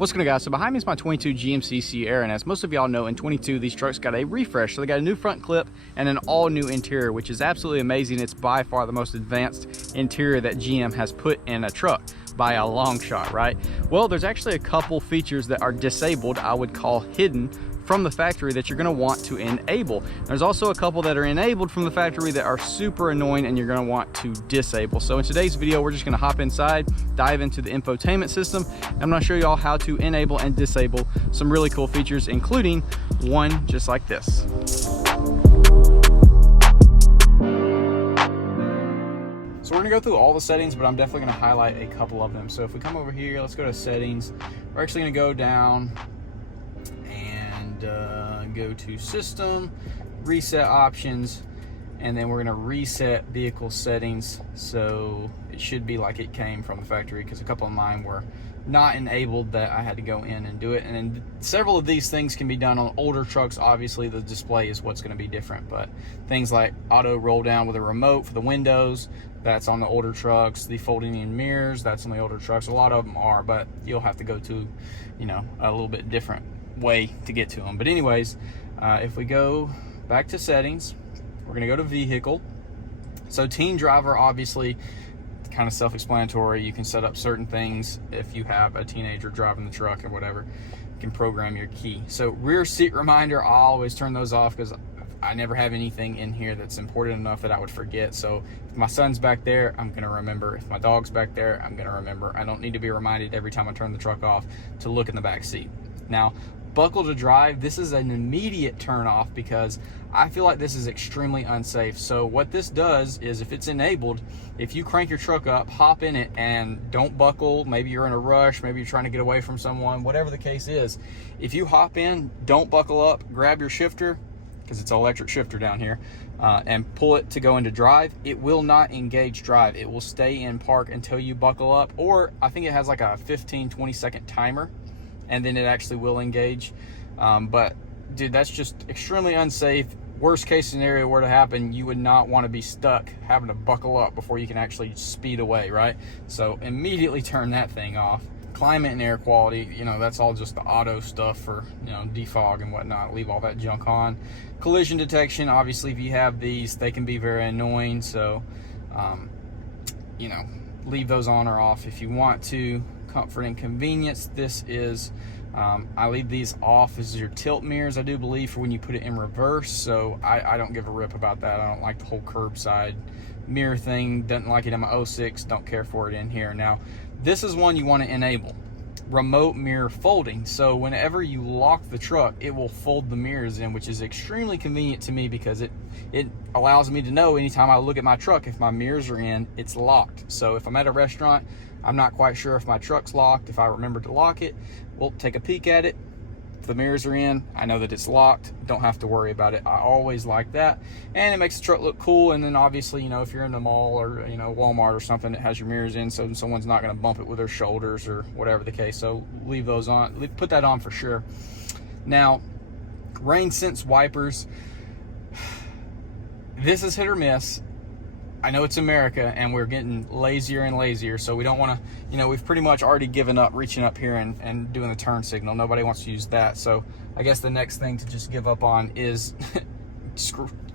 What's going on, guys? So behind me is my 22 GMC Sierra, and as most of y'all know, in 22 these trucks got a refresh. So they got a new front clip and an all new interior, which is absolutely amazing. It's by far the most advanced interior that GM has put in a truck by a long shot, right? Well, there's actually a couple features that are disabled, I would call hidden, from the factory that you're going to want to enable. There's also a couple that are enabled from the factory that are super annoying and you're going to want to disable. So in today's video, we're just going to hop inside, dive into the infotainment system, and I'm going to show y'all how to enable and disable some really cool features, including one just like this. So we're gonna go through all the settings, but I'm definitely gonna highlight a couple of them. So if we come over here, let's go to settings. We're actually gonna go down and go to system, reset options, and then we're gonna reset vehicle settings. So it should be like it came from the factory, because a couple of mine were not enabled that I had to go in and do it. And then several of these things can be done on older trucks. Obviously the display is what's going to be different, but things like auto roll down with a remote for the windows, that's on the older trucks. The folding in mirrors, that's on the older trucks. A lot of them are, but you'll have to go to, you know, a little bit different way to get to them. But anyways, if we go back to settings, we're going to go to vehicle. So teen driver, obviously kind of self-explanatory. You can set up certain things if you have a teenager driving the truck or whatever. You can program your key. So rear seat reminder, I always turn those off because I never have anything in here that's important enough that I would forget. So if my son's back there, I'm gonna remember. If my dog's back there, I'm gonna remember. I don't need to be reminded every time I turn the truck off to look in the back seat. Now, buckle to drive, this is an immediate turn off because I feel like this is extremely unsafe. So what this does is, if it's enabled, if you crank your truck up, hop in it and don't buckle, maybe you're in a rush, maybe you're trying to get away from someone, whatever the case is, if you hop in, don't buckle up, grab your shifter, because it's an electric shifter down here, and pull it to go into drive, it will not engage drive. It will stay in park until you buckle up, or I think it has like a 15-20 second timer, and then it actually will engage. But dude, that's just extremely unsafe. Worst case scenario were to happen, you would not want to be stuck having to buckle up before you can actually speed away, right? So immediately turn that thing off. Climate and air quality, you know, that's all just the auto stuff for, you know, defog and whatnot. Leave all that junk on. Collision detection, obviously if you have these, they can be very annoying, so you know, leave those on or off if you want to. Comfort and convenience, this is I leave these off. This is your tilt mirrors, I do believe, for when you put it in reverse. So I don't give a rip about that. I don't like the whole curbside mirror thing. Doesn't like it in my 06. Don't care for it in here. Now, this is one you want to enable. Remote mirror folding. So whenever you lock the truck, it will fold the mirrors in, which is extremely convenient to me because it allows me to know anytime I look at my truck, if my mirrors are in, it's locked. So if I'm at a restaurant, I'm not quite sure if my truck's locked. If I remember to lock it, we'll take a peek at it. If the mirrors are in, I know that it's locked. Don't have to worry about it. I always like that. And it makes the truck look cool. And then obviously, you know, if you're in the mall or, you know, Walmart or something that has your mirrors in, so someone's not going to bump it with their shoulders or whatever the case. So leave those on. Put that on for sure. Now, rain sense wipers. This is hit or miss. I know it's America and we're getting lazier and lazier, so we don't want to, you know, we've pretty much already given up reaching up here and doing the turn signal. Nobody wants to use that. So I guess the next thing to just give up on is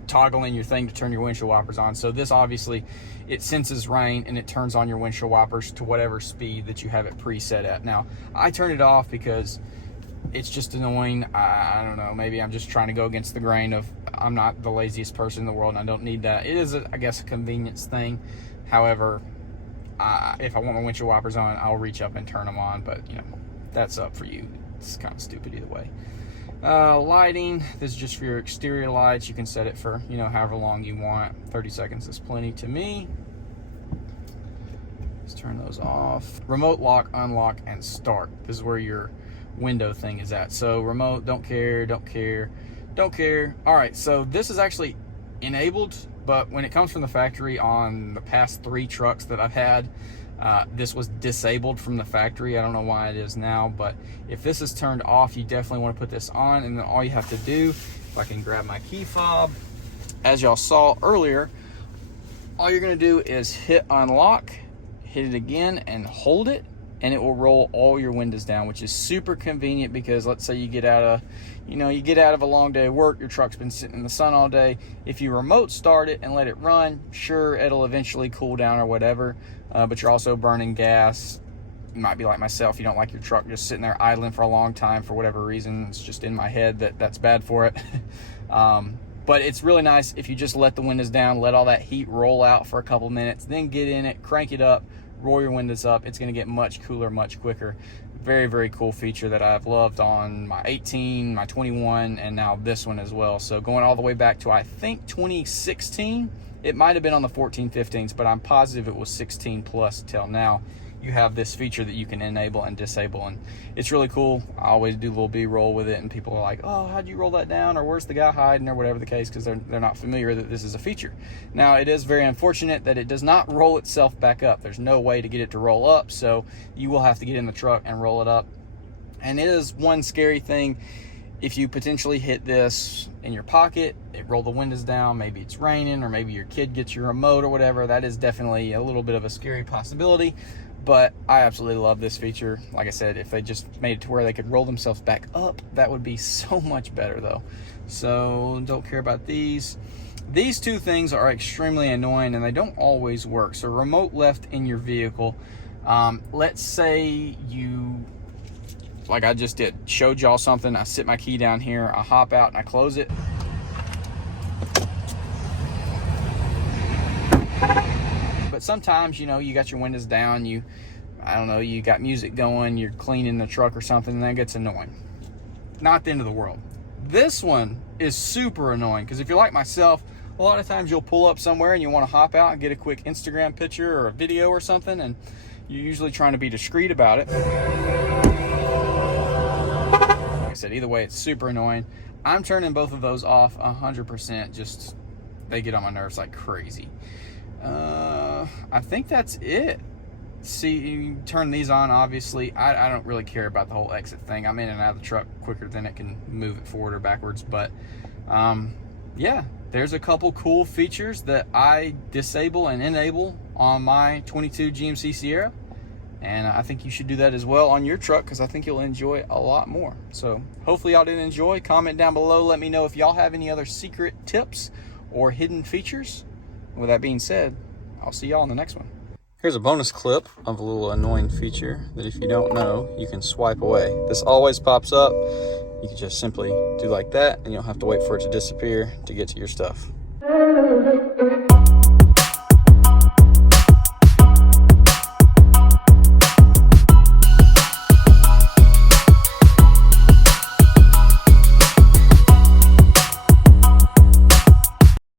toggling your thing to turn your windshield wipers on. So this, obviously, it senses rain and it turns on your windshield wipers to whatever speed that you have it preset at. Now, I turn it off because it's just annoying. I don't know, maybe I'm just trying to go against the grain of, I'm not the laziest person in the world and I don't need that. It is, I guess, a convenience thing. However, if I want my windshield wipers on, I'll reach up and turn them on, but you know, that's up for you. It's kind of stupid either way. Lighting, this is just for your exterior lights. You can set it for, you know, however long you want. 30 seconds is plenty to me. Let's turn those off. Remote lock, unlock, and start. This is where your window thing is at. So remote, don't care, don't care, don't care. All right, so this is actually enabled, but when it comes from the factory, on the past 3 trucks that I've had, this was disabled from the factory. I don't know why it is now, but if this is turned off, you definitely want to put this on. And then all you have to do, if I can grab my key fob, as y'all saw earlier, all you're going to do is hit unlock, hit it again and hold it, and it will roll all your windows down, which is super convenient because let's say you get out of, you get out of a long day of work, your truck's been sitting in the sun all day. If you remote start it and let it run, sure, it'll eventually cool down or whatever, but you're also burning gas. You might be like myself, you don't like your truck just sitting there idling for a long time for whatever reason. It's just in my head that that's bad for it. But it's really nice if you just let the windows down, let all that heat roll out for a couple minutes, then get in it, crank it up, roll your windows up. It's going to get much cooler, much quicker. Very, very cool feature that I've loved on my 18, my 21, and now this one as well. So going all the way back to, I think, 2016, it might have been on the 14, 15s, but I'm positive it was 16 plus till now. You have this feature that you can enable and disable, and it's really cool. I always do a little B-roll with it, and people are like, oh, how'd you roll that down, or where's the guy hiding, or whatever the case, because they're not familiar that this is a feature. Now, it is very unfortunate that it does not roll itself back up. There's no way to get it to roll up, so you will have to get in the truck and roll it up. And it is one scary thing. If you potentially hit this in your pocket, it roll the windows down, maybe it's raining, or maybe your kid gets your remote or whatever, that is definitely a little bit of a scary possibility. But I absolutely love this feature. Like I said, if they just made it to where they could roll themselves back up, that would be so much better though. So don't care about these. These two things are extremely annoying and they don't always work. So remote left in your vehicle. Let's say you, like I just did, showed y'all something. I sit my key down here, I hop out and I close it. But sometimes, you got your windows down, I don't know, you got music going, you're cleaning the truck or something, and that gets annoying. Not the end of the world. This one is super annoying because if you're like myself, a lot of times you'll pull up somewhere and you want to hop out and get a quick Instagram picture or a video or something, and you're usually trying to be discreet about it. Like I said, either way, it's super annoying. I'm turning both of those off 100%. Just, they get on my nerves like crazy. I think that's it. See, you turn these on, obviously. I don't really care about the whole exit thing. I'm in and out of the truck quicker than it can move it forward or backwards. But yeah, there's a couple cool features that I disable and enable on my 22 GMC Sierra. And I think you should do that as well on your truck because I think you'll enjoy it a lot more. So hopefully y'all did enjoy. Comment down below. Let me know if y'all have any other secret tips or hidden features. With that being said, I'll see y'all in the next one. Here's a bonus clip of a little annoying feature that if you don't know, you can swipe away. This always pops up. You can just simply do like that and you don't have to wait for it to disappear to get to your stuff.